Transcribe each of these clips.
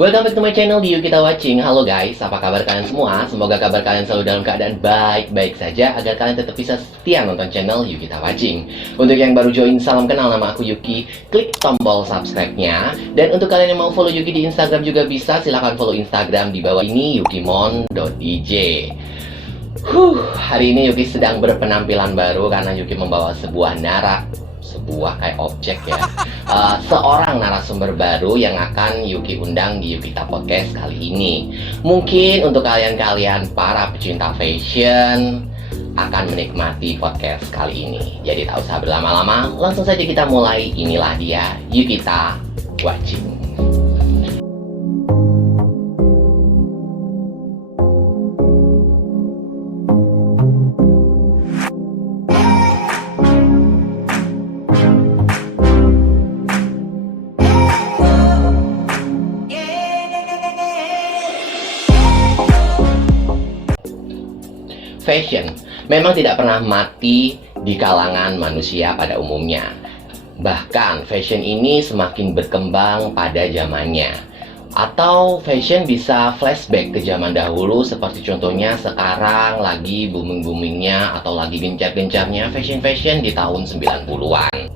Welcome back to my channel di Yuk Kita Watching. Halo guys, apa kabar kalian semua? Semoga kabar kalian selalu dalam keadaan baik-baik saja agar kalian tetap bisa setia nonton channel Yuk Kita Watching. Untuk yang baru join, salam kenal, nama aku Yuki. Klik tombol subscribe-nya. Dan untuk kalian yang mau follow Yuki di Instagram juga bisa, silahkan follow Instagram di bawah ini, yukimon.dj. Hari ini Yuki sedang berpenampilan baru karena Yuki membawa sebuah kayak objek ya. Seorang narasumber baru yang akan Yuki undang di Yuk Kita Podcast kali ini. Mungkin untuk kalian-kalian para pecinta fashion akan menikmati podcast kali ini. Jadi tak usah berlama-lama, langsung saja kita mulai. Inilah dia Yuk Kita Watching. Fashion memang tidak pernah mati di kalangan manusia pada umumnya. Bahkan fashion ini semakin berkembang pada zamannya. Atau fashion bisa flashback ke zaman dahulu, seperti contohnya sekarang lagi booming-boomingnya atau lagi gencar-gencarnya fashion-fashion di tahun 90-an.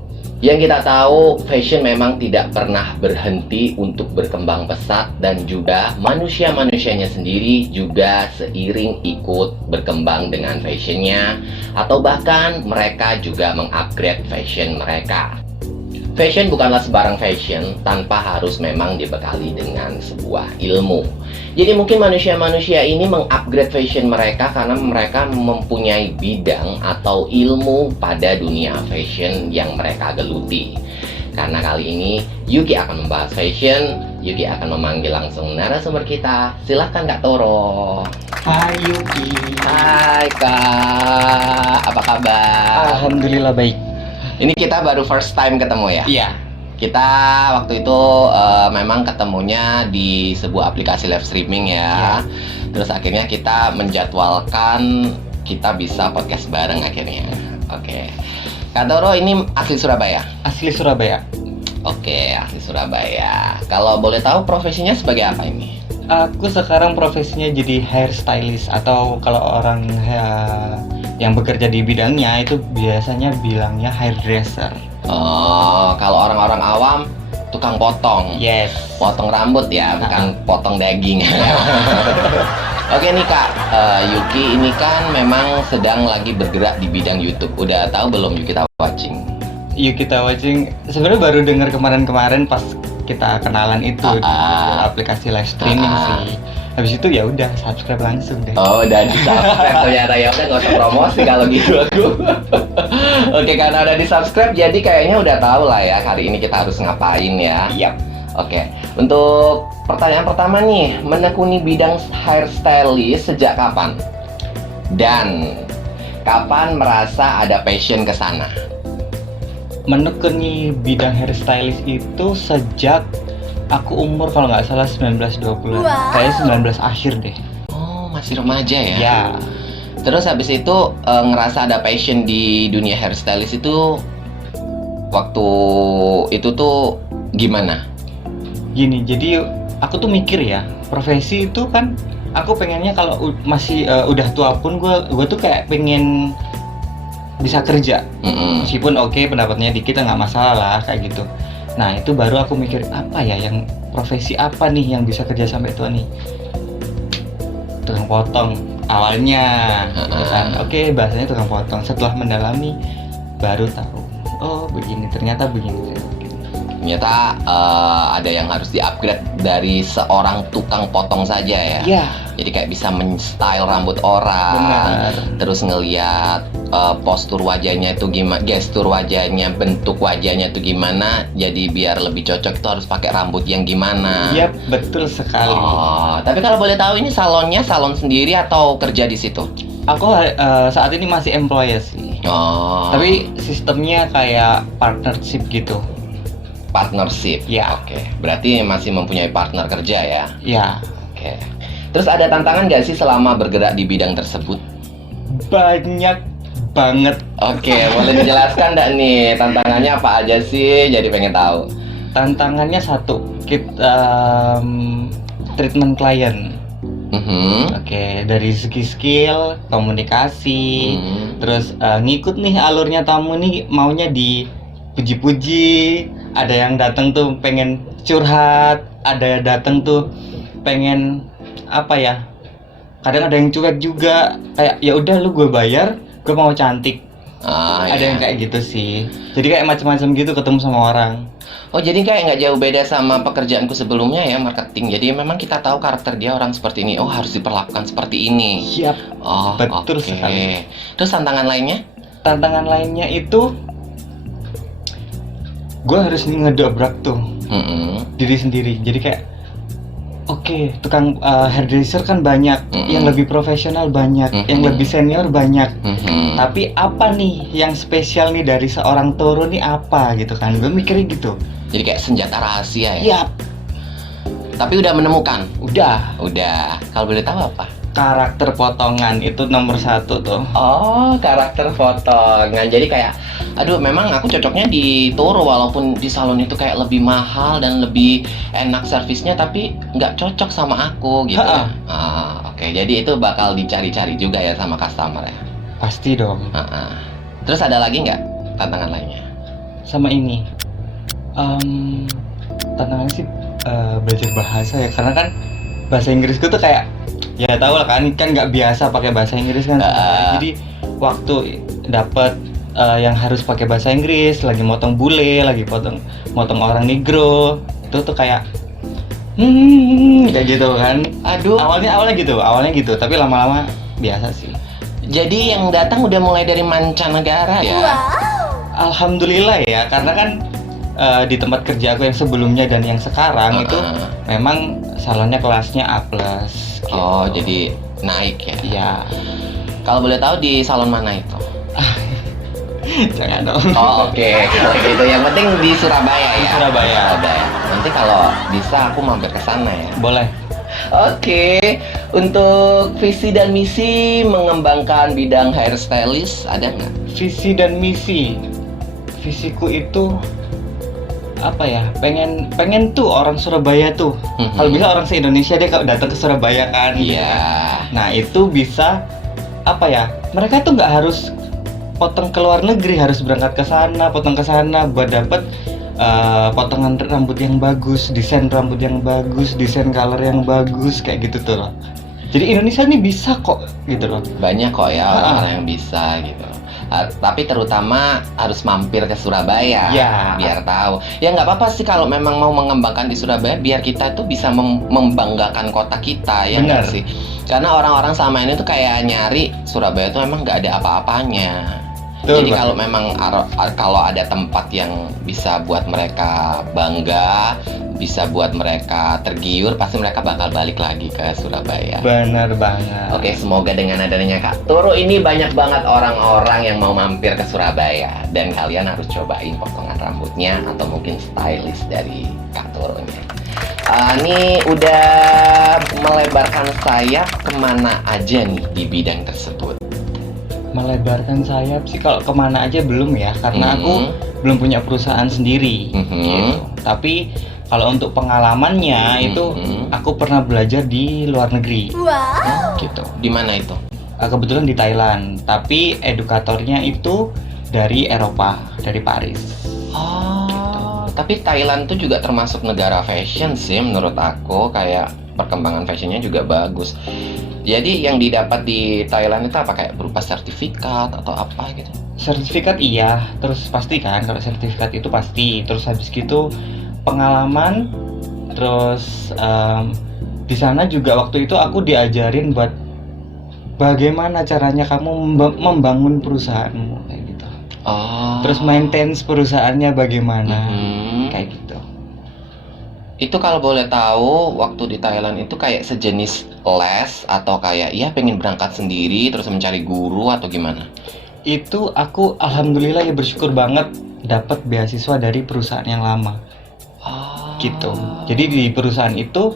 Yang kita tahu, fashion memang tidak pernah berhenti untuk berkembang pesat, dan juga manusia-manusianya sendiri juga seiring ikut berkembang dengan fashionnya, atau bahkan mereka juga mengupgrade fashion mereka. Fashion bukanlah sebarang fashion tanpa harus memang dibekali dengan sebuah ilmu. Jadi mungkin manusia-manusia ini mengupgrade fashion mereka karena mereka mempunyai bidang atau ilmu pada dunia fashion yang mereka geluti. Karena kali ini Yuki akan membahas fashion, Yuki akan memanggil langsung narasumber kita. Silahkan Kak Toro. Hai Yuki. Hai Kak, apa kabar? Alhamdulillah baik. Ini kita baru first time ketemu ya? Iya. Kita waktu itu memang ketemunya di sebuah aplikasi live streaming ya. Terus akhirnya kita menjadwalkan kita bisa podcast bareng akhirnya. Oke. Kak Toro ini asli Surabaya? Asli Surabaya. Oke, asli Surabaya. Kalau boleh tahu profesinya sebagai apa ini? Aku sekarang profesinya jadi hairstylist, atau kalau orang yang bekerja di bidangnya itu biasanya bilangnya hairdresser. Oh, kalau orang-orang awam tukang potong. Yes. Potong rambut ya, bukan potong daging. Oke nih Kak, Yuki ini kan memang sedang lagi bergerak di bidang YouTube. Udah tahu belum Yuk Kita Watching? Yuk Kita Watching sebenarnya baru dengar kemarin-kemarin pas kita kenalan itu di aplikasi live streaming sih. Habis itu ya udah subscribe langsung deh. Oh, udah di subscribe ternyata, ya udah nggak usah promosi kalau gitu aku. Oke, karena udah di subscribe jadi kayaknya udah tahu lah ya hari ini kita harus ngapain ya. Iya. Oke, untuk pertanyaan pertama nih, menekuni bidang hairstylist sejak kapan? Dan kapan merasa ada passion ke sana? Menekuni bidang hairstylist itu sejak aku umur kalau nggak salah 19-20. Kayaknya 19 akhir deh. Oh, masih remaja ya? Ya. Terus habis itu ngerasa ada passion di dunia hairstylist itu waktu itu tuh gimana? Gini, jadi aku tuh mikir ya, profesi itu kan aku pengennya kalau masih udah tua pun gue tuh kayak pengen bisa kerja. Meskipun oke, pendapatnya dikit nggak masalah lah kayak gitu. Nah itu baru aku mikir apa ya, yang profesi apa nih yang bisa kerja sampai tua nih. Tukang potong awalnya kan, oke, bahasanya tukang potong. Setelah mendalami baru tahu, oh begini, ternyata begini. Ternyata ada yang harus di-upgrade dari seorang tukang potong saja ya. Iya. Jadi kayak bisa men-style rambut orang. Benar. Terus ngelihat postur wajahnya itu gimana, gestur wajahnya, bentuk wajahnya itu gimana. Jadi biar lebih cocok itu harus pakai rambut yang gimana. Iya, betul sekali. Oh, tapi kalau boleh tahu ini salonnya salon sendiri atau kerja di situ? Aku saat ini masih employee sih. Oh. Tapi sistemnya kayak partnership gitu. Partnership. Ya. Oke. Berarti masih mempunyai partner kerja ya? Ya. Oke. Terus ada tantangan nggak sih selama bergerak di bidang tersebut? Banyak banget. Oke, boleh dijelaskan nggak nih tantangannya apa aja sih? Jadi pengen tahu. Tantangannya satu, kita treatment klien. Oke, dari segi skill, komunikasi, terus ngikut nih alurnya tamu nih maunya dipuji-puji, ada yang datang tuh pengen curhat, ada yang datang tuh pengen apa ya? Kadang ada yang cuek juga, kayak ya udah lu gue bayar, gue mau cantik. Ada yang kayak gitu sih. Jadi kayak macam-macam gitu ketemu sama orang. Oh, jadi kayak nggak jauh beda sama pekerjaanku sebelumnya ya, marketing. Jadi memang kita tahu karakter dia orang seperti ini. Oh, harus diperlakukan seperti ini. Siap. Oh, Betul oke. sekali. Terus tantangan lainnya? Tantangan lainnya itu gue harus ngedobrak tuh diri sendiri. Jadi kayak oke, tukang hairdresser kan banyak, yang lebih profesional banyak, yang lebih senior banyak. Tapi apa nih yang spesial nih dari seorang Toro nih apa gitu kan? Gue mikirnya gitu. Jadi kayak senjata rahasia ya? Yap. Tapi udah menemukan? Udah. Kalau boleh tahu apa? Karakter potongan itu nomor 1 tuh. Oh, karakter potongan. Jadi kayak, aduh, memang aku cocoknya di Toro walaupun di salon itu kayak lebih mahal dan lebih enak servisnya, tapi nggak cocok sama aku gitu. Oke, jadi itu bakal dicari-cari juga ya sama customer ya? Pasti dong. Terus ada lagi nggak tantangan lainnya? Sama ini, tantangannya sih belajar bahasa ya, karena kan bahasa Inggrisku tuh kayak ya tau lah kan nggak biasa pakai bahasa Inggris kan. Jadi waktu dapet yang harus pakai bahasa Inggris, lagi motong bule, lagi motong orang negro, itu tuh kayak kayak gitu kan. Aduh. Awalnya gitu, tapi lama-lama biasa sih. Jadi yang datang udah mulai dari mancanegara ya? Alhamdulillah ya, karena kan di tempat kerja aku yang sebelumnya dan yang sekarang itu memang salonnya kelasnya A+. Gitu. Oh, jadi naik ya? Iya. Kalau boleh tahu di salon mana itu? Jangan dong. Oh, oke. Kalau gitu yang penting di Surabaya ya? Di Surabaya. Nanti kalau bisa aku mampir ke sana ya? Boleh. Oke. Untuk visi dan misi mengembangkan bidang hairstylist ada nggak? Visi dan misi. Visiku itu apa ya? Pengen tuh orang Surabaya tuh. Kalau bisa orang se-Indonesia deh kalau datang ke Surabaya kan. Iya. Nah, itu bisa apa ya? Mereka tuh nggak harus potong ke luar negeri, harus berangkat ke sana, potong ke sana buat dapet potongan rambut yang bagus, desain rambut yang bagus, desain color yang bagus, kayak gitu tuh loh. Jadi Indonesia nih bisa kok gitu loh. Banyak kok ya orang yang bisa gitu. Tapi terutama harus mampir ke Surabaya ya, biar tahu. Ya nggak apa-apa sih kalau memang mau mengembangkan di Surabaya, biar kita tuh bisa membanggakan kota kita ya nggak sih. Karena orang-orang sama ini tuh kayak nyari Surabaya tuh emang nggak ada apa-apanya. Jadi kalau memang kalau ada tempat yang bisa buat mereka bangga, bisa buat mereka tergiur, pasti mereka bakal balik lagi ke Surabaya. Benar banget. Oke, semoga dengan adanya Kak Toro ini banyak banget orang-orang yang mau mampir ke Surabaya, dan kalian harus cobain potongan rambutnya atau mungkin stylist dari Kak Toronya. Ini udah melebarkan sayap kemana aja nih di bidang tersebut? Melebarkan sayap sih kalau kemana aja belum ya, karena aku belum punya perusahaan sendiri gitu. Tapi kalau untuk pengalamannya itu aku pernah belajar di luar negeri. Gitu. Di mana itu? Kebetulan di Thailand, tapi edukatornya itu dari Eropa, dari Paris. Oh, tapi Thailand tuh juga termasuk negara fashion sih menurut aku, kayak perkembangan fashionnya juga bagus. Jadi yang didapat di Thailand itu apa, kayak berupa sertifikat atau apa gitu? Sertifikat iya, terus pasti kan kalau sertifikat itu pasti. Terus habis gitu pengalaman, terus di sana juga waktu itu aku diajarin buat bagaimana caranya kamu membangun perusahaanmu kayak gitu. Terus maintenance perusahaannya bagaimana kayak gitu. Itu kalau boleh tahu, waktu di Thailand itu kayak sejenis les atau kayak ya pengen berangkat sendiri terus mencari guru atau gimana? Itu aku alhamdulillah ya bersyukur banget dapat beasiswa dari perusahaan yang lama. Gitu. Jadi di perusahaan itu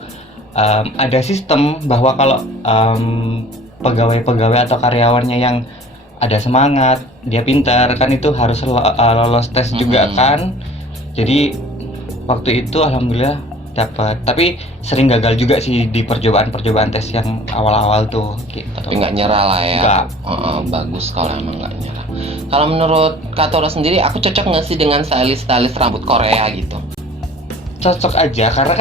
ada sistem bahwa kalau pegawai-pegawai atau karyawannya yang ada semangat, dia pintar, kan itu harus lolos tes juga kan. Jadi waktu itu alhamdulillah dapat. Tapi sering gagal juga sih di percobaan tes yang awal-awal tuh gitu. Tapi nggak nyerah lah ya. Nggak. Bagus kalau emang nggak nyerah. Kalau menurut Kak Toro sendiri, aku cocok nggak sih dengan stylist rambut Korea gitu? Cocok aja karena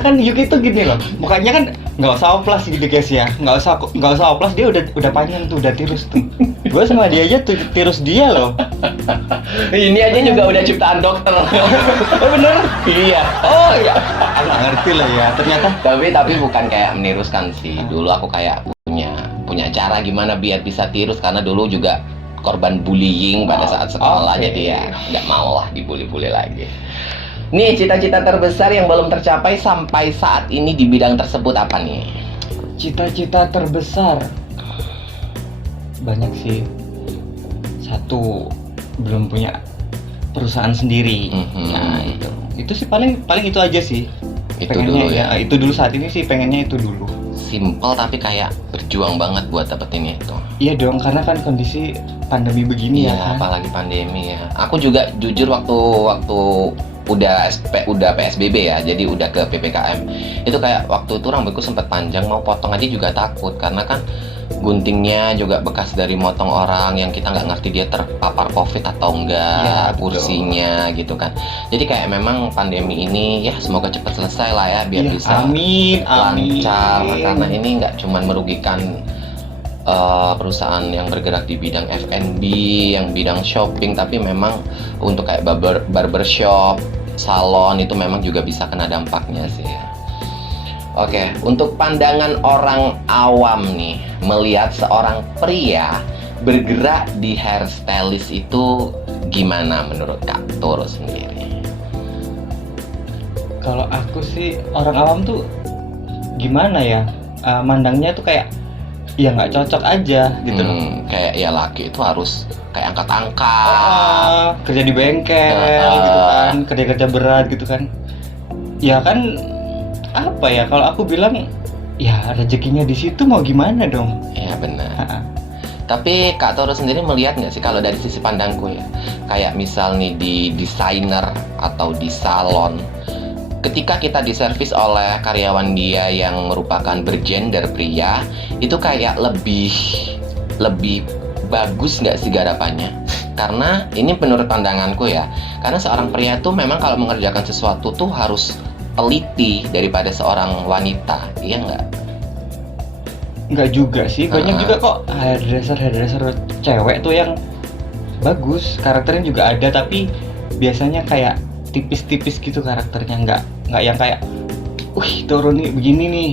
kan Yuki tuh gini loh, mukanya kan nggak usah oplas gitu guys ya, nggak usah oplas, dia udah panjang tuh, udah tirus tuh. Gue sama dia aja tuh tirus dia loh. Ini aja juga udah ciptaan dokter. Oh bener? Iya. Oh ya, nggak ngerti lah ya ternyata. Tapi bukan kayak meniruskan sih. Dulu aku kayak punya cara gimana biar bisa tirus, karena dulu juga korban bullying pada saat sekolah. Oke. Jadi ya nggak mau lah dibully-bully lagi. Nih, cita-cita terbesar yang belum tercapai sampai saat ini di bidang tersebut apa nih? Cita-cita terbesar banyak sih. Satu, belum punya perusahaan sendiri. Nah itu sih paling itu aja sih. Itu Pengennya dulu ya. Itu dulu, saat ini sih pengennya itu dulu. Simple tapi kayak berjuang banget buat dapetin itu. Iya dong, karena kan kondisi pandemi begini Iya, ya kan. apalagi pandemi ya. Aku juga jujur waktu udah PSBB ya, jadi udah ke PPKM. Itu kayak waktu itu rambutku sempat panjang, mau potong aja juga takut karena kan guntingnya juga bekas dari motong orang yang kita nggak ngerti dia terpapar COVID atau enggak, Iya, betul. kursinya gitu kan. Jadi kayak memang pandemi ini ya semoga cepat selesai lah ya, biar Iya, bisa amin. lancar, karena ini nggak cuma merugikan perusahaan yang bergerak di bidang F&B, yang bidang shopping, tapi memang untuk kayak barbershop, salon itu memang juga bisa kena dampaknya sih ya. Oke, untuk pandangan orang awam nih, melihat seorang pria bergerak di hairstylist itu gimana menurut Kak Toro sendiri? Kalau aku sih orang awam tuh gimana ya, mandangnya tuh kayak ya nggak cocok aja gitu loh. Kayak ya laki itu harus kayak angkat-angkat, Kerja di bengkel gitu kan, kerja berat gitu kan. Ya kan apa ya, kalau aku bilang ya rezekinya di situ, mau gimana dong. ya benar. Tapi Kak Toro sendiri melihat nggak sih, kalau dari sisi pandangku ya, kayak misal nih di desainer atau di salon, ketika kita diservis oleh karyawan dia yang merupakan bergender pria, itu kayak lebih bagus nggak sih garapannya? Karena ini menurut pandanganku ya, karena seorang pria tuh memang kalau mengerjakan sesuatu tuh harus teliti daripada seorang wanita, iya nggak? Nggak juga sih, banyak juga kok hairdresser cewek tuh yang bagus, karakternya juga ada, tapi biasanya kayak tipis-tipis gitu karakternya, nggak yang kayak Toro nih begini nih,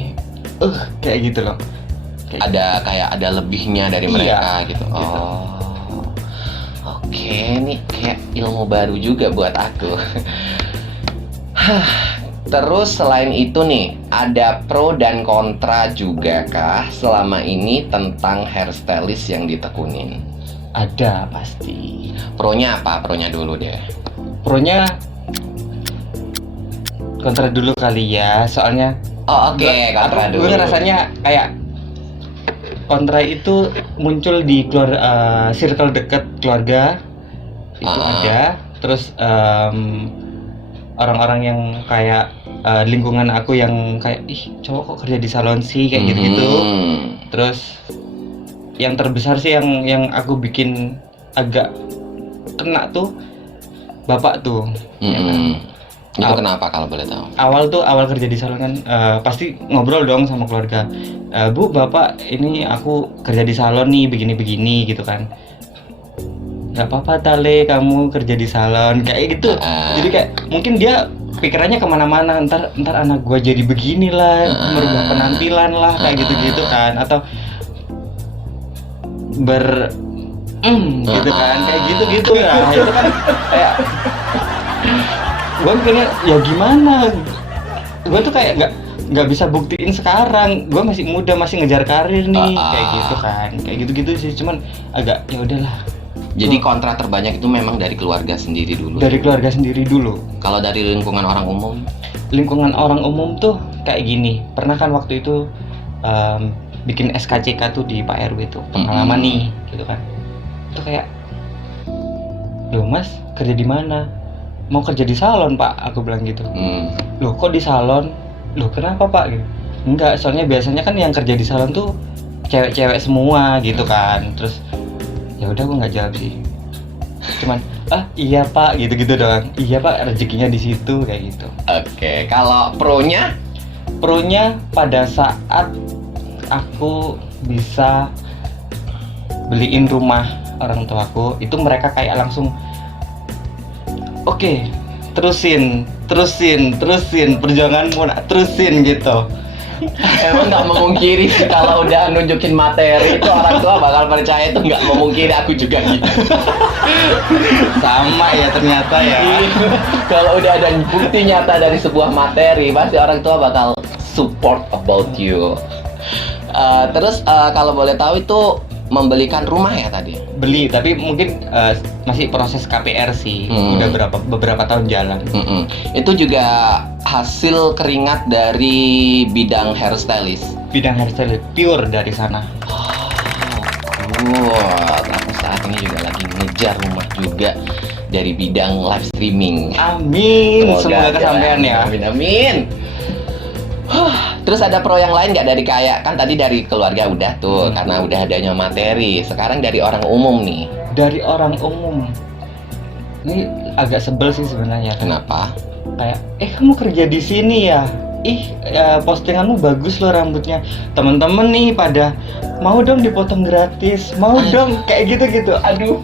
kayak gitu loh. Ada lebihnya dari Iya, mereka gitu. gitu. Oke, nih kayak ilmu baru juga buat aku. Terus selain itu nih, ada pro dan kontra juga kah selama ini tentang hairstylist yang ditekunin? Ada pasti. Pronya apa? Pronya dulu deh. Pronya kontra dulu kali ya, soalnya Oke, kontra dulu. gue rasanya kayak kontra itu muncul di circle dekat keluarga itu ada, terus orang-orang yang kayak lingkungan aku yang kayak cowok kok kerja di salon sih kayak gitu-gitu. Terus yang terbesar sih yang aku bikin agak kena tuh bapak tuh. Ya kan? Itu kenapa kalau boleh tahu? Awal kerja di salon kan pasti ngobrol dong sama keluarga. Bu, bapak, ini aku kerja di salon nih begini-begini gitu kan. Nggak apa-apa Tale, kamu kerja di salon kayak gitu. Jadi kayak mungkin dia pikirannya kemana-mana, ntar anak gua jadi beginilah, merubah penampilan lah kayak gitu-gitu kan, atau gitu kan, kayak gitu-gitu ya. Itu kan kayak gua mikirnya ya gimana, gua tuh kayak nggak bisa buktiin sekarang, gua masih muda, masih ngejar karir nih, kayak gitu kan, kayak gitu-gitu sih. Cuman agak ya udahlah. Jadi kontra terbanyak itu memang dari keluarga sendiri dulu. Dari keluarga sendiri dulu. Kalau dari lingkungan orang umum? Lingkungan orang umum tuh kayak gini. Pernah kan waktu itu bikin SKCK tuh di Pak RW tuh, pengalaman nih, gitu kan. Itu kayak, loh mas, kerja di mana? mau kerja di salon pak, aku bilang gitu. Loh kok di salon? Loh kenapa pak? Gitu. Enggak, soalnya biasanya kan yang kerja di salon tuh cewek-cewek semua gitu kan. Terus ya udah, gue nggak jawab sih, cuman iya pak gitu-gitu doang. Iya pak, rezekinya di situ kayak gitu. Oke, kalau pronya? Pronya pada saat aku bisa beliin rumah orang tuaku, itu mereka kayak langsung oke, terusin perjuanganmu nak, terusin gitu. Emang nggak memungkiri sih kalau udah nunjukin materi itu orang tua bakal percaya, itu nggak memungkiri, aku juga gitu. Sama ya ternyata ya. Kalau udah ada bukti nyata dari sebuah materi, pasti orang tua bakal support about you. Terus kalau boleh tahu itu membelikan rumah ya tadi? Beli, tapi mungkin masih proses KPR sih. Udah beberapa tahun jalan. Itu juga hasil keringat dari bidang hairstylist. Bidang hairstyle pure dari sana. Aku saat ini juga lagi ngejar rumah juga dari bidang live streaming. Amin. Semoga kesampaian ya. Amin amin. Terus ada pro yang lain nggak dari kayak, kan tadi dari keluarga udah tuh karena udah adanya materi. Sekarang dari orang umum nih. Dari orang umum. Ini agak sebel sih sebenarnya. Kenapa? Kayak kamu kerja di sini ya? Postinganmu bagus loh rambutnya. Temen-temen nih pada mau dong dipotong gratis, mau dong kayak gitu-gitu. Aduh.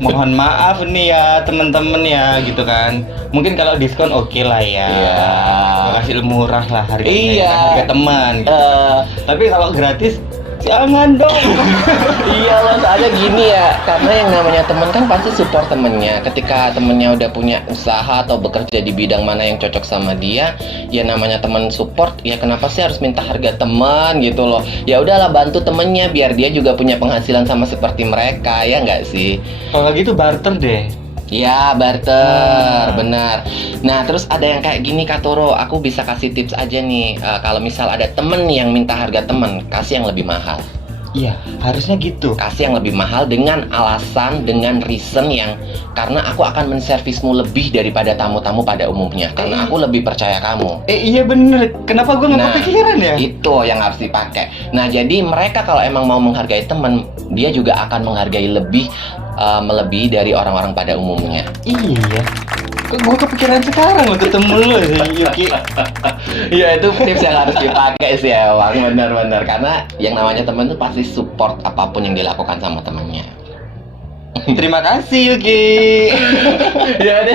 Mohon maaf nih ya temen-temen ya gitu kan. Mungkin kalau diskon oke lah ya. Iya. Kasih murah lah harganya. Iya. Harga teman. Gitu. Tapi kalau gratis jangan dong. Iya loh, soalnya gini ya, karena yang namanya temen kan pasti support temennya. Ketika temennya udah punya usaha atau bekerja di bidang mana yang cocok sama dia, ya namanya temen support, ya kenapa sih harus minta harga teman gitu loh. Ya udahlah, bantu temennya biar dia juga punya penghasilan sama seperti mereka, ya nggak sih? Kalau gitu barter deh. Ya, barter, benar. Nah, terus ada yang kayak gini Kak Toro, aku bisa kasih tips aja nih. Kalau misal ada temen yang minta harga temen, kasih yang lebih mahal. Iya, harusnya gitu. Kasih yang lebih mahal dengan alasan, dengan reason yang karena aku akan menservismu lebih daripada tamu-tamu pada umumnya. Karena aku lebih percaya kamu. Iya bener. Kenapa gue nggak kepikiran ya? Itu yang harus dipakai. Nah, jadi mereka kalau emang mau menghargai temen, dia juga akan menghargai lebih, melebihi dari orang-orang pada umumnya. Iya. Kok gue kepikiran sekarang lo ketemu lo sih, Yuki. Ya itu tips yang harus dipakai sih emang, benar-benar. Karena yang namanya teman tuh pasti support apapun yang dilakukan sama temannya. Terima kasih Yuki. Ya udah,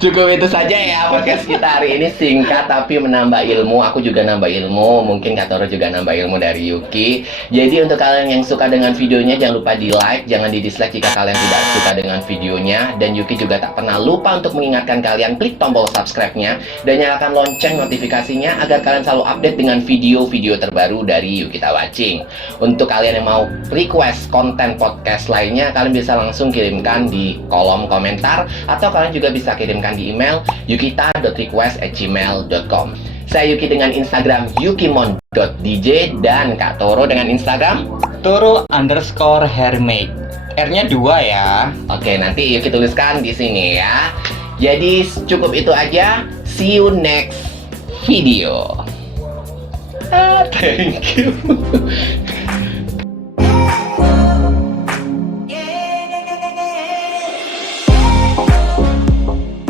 cukup itu saja ya podcast kita hari ini, singkat tapi menambah ilmu. Aku juga nambah ilmu, mungkin Kak Toro juga nambah ilmu dari Yuki. Jadi untuk kalian yang suka dengan videonya, jangan lupa di like, jangan di dislike jika kalian tidak suka dengan videonya. Dan Yuki juga tak pernah lupa untuk mengingatkan kalian klik tombol subscribe-nya dan nyalakan lonceng notifikasinya agar kalian selalu update dengan video-video terbaru dari Yuki Tawaching. Untuk kalian yang mau request konten podcast lainnya, kalian bisa langsung kirimkan di kolom komentar atau kalian juga bisa kirimkan di email yukita.request@gmail.com. Saya Yuki dengan Instagram yukimon.dj dan Kak Toro dengan Instagram Toro_hairmate. R-nya 2 ya. Oke, nanti Yuki tuliskan di sini ya. Jadi cukup itu aja. See you next video. Thank you.